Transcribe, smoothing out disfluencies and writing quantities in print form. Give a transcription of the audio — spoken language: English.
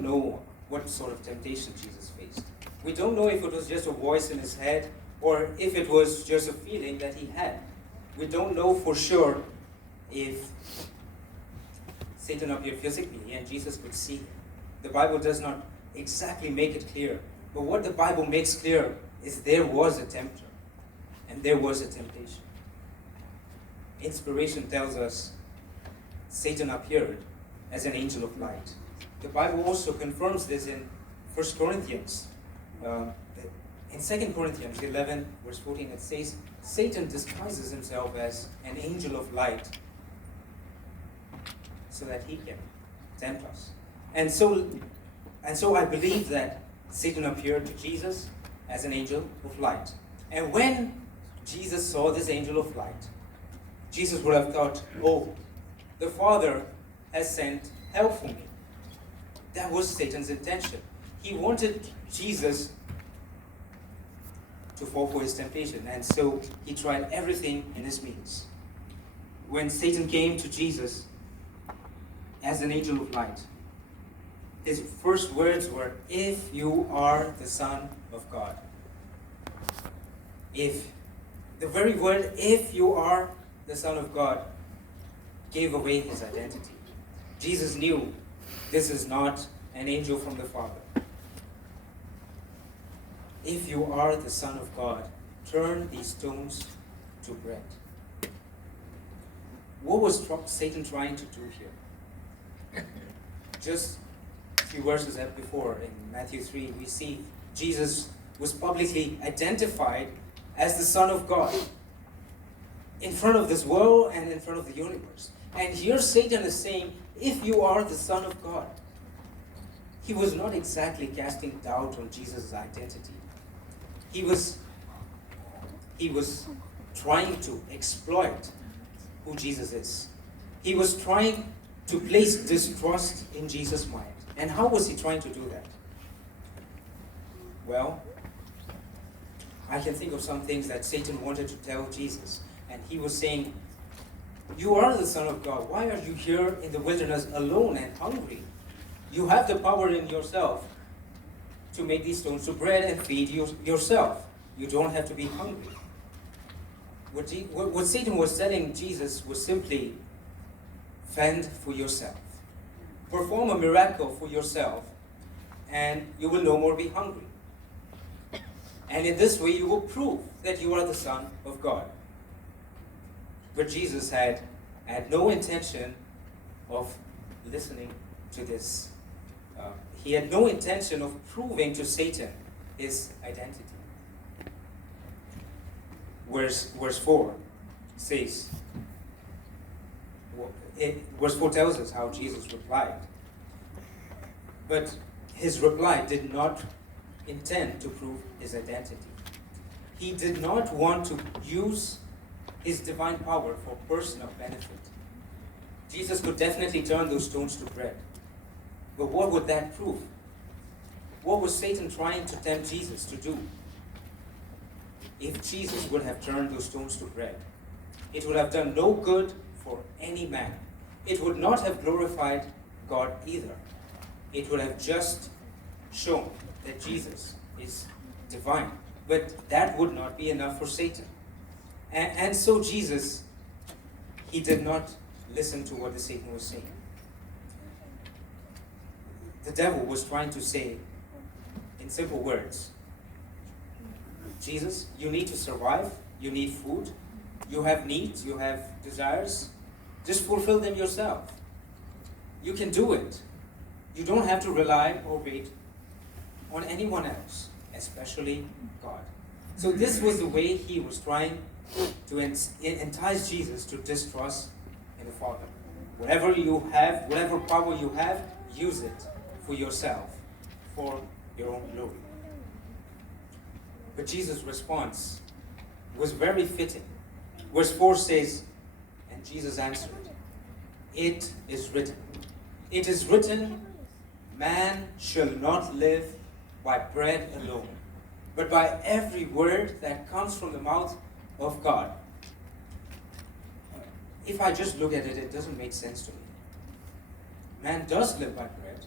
don't know what sort of temptation Jesus faced. We don't know if it was just a voice in his head or if it was just a feeling that he had. We don't know for sure if Satan appeared physically and Jesus could see him. The Bible does not exactly make it clear. But what the Bible makes clear is there was a tempter and there was a temptation. Inspiration tells us Satan appeared as an angel of light. The Bible also confirms this in 1 Corinthians. In 2 Corinthians 11, verse 14, it says, Satan disguises himself as an angel of light so that he can tempt us. And so I believe that Satan appeared to Jesus as an angel of light. And when Jesus saw this angel of light, Jesus would have thought, oh, the Father has sent help for me. That was Satan's intention. He wanted Jesus to fall for his temptation, and so he tried everything in his means. When Satan came to Jesus as an angel of light, his first words were, if you are the Son of God. If. The very word, if you are the Son of God, gave away his identity. Jesus knew this is not an angel from the Father. If you are the Son of God, turn these stones to bread. What was Satan trying to do here? Just a few verses before, in Matthew 3, we see Jesus was publicly identified as the Son of God in front of this world and in front of the universe. And here Satan is saying, if you are the Son of God. He was not exactly casting doubt on Jesus' identity. He was trying to exploit who Jesus is. He was trying to place distrust in Jesus' mind. And how was he trying to do that? Well, I can think of some things that Satan wanted to tell Jesus. And he was saying, you are the Son of God. Why are you here in the wilderness alone and hungry? You have the power in yourself to make these stones to bread and feed yourself. You don't have to be hungry. What Satan was telling Jesus was simply, fend for yourself. Perform a miracle for yourself, and you will no more be hungry. And in this way, you will prove that you are the Son of God. But Jesus had no intention of listening to this. He had no intention of proving to Satan his identity. Verse 4 says, verse 4 tells us how Jesus replied. But his reply did not intend to prove his identity. He did not want to use his divine power for personal benefit. Jesus could definitely turn those stones to bread. But what would that prove? What was Satan trying to tempt Jesus to do? If Jesus would have turned those stones to bread, it would have done no good for any man. It would not have glorified God either. It would have just shown that Jesus is divine. But that would not be enough for Satan. And so Jesus, he did not listen to what the Satan was saying. The devil was trying to say, in simple words, Jesus, you need to survive, you need food, you have needs, you have desires, just fulfill them yourself. You can do it. You don't have to rely or wait on anyone else, especially God. So this was the way he was trying to entice Jesus to distrust in the Father. Whatever you have, whatever power you have, use it for yourself, for your own glory. But Jesus' response was very fitting. Verse 4 says, and Jesus answered, it is written. It is written, man shall not live by bread alone, but by every word that comes from the mouth of God. If I just look at it, it doesn't make sense to me. Man does live by bread,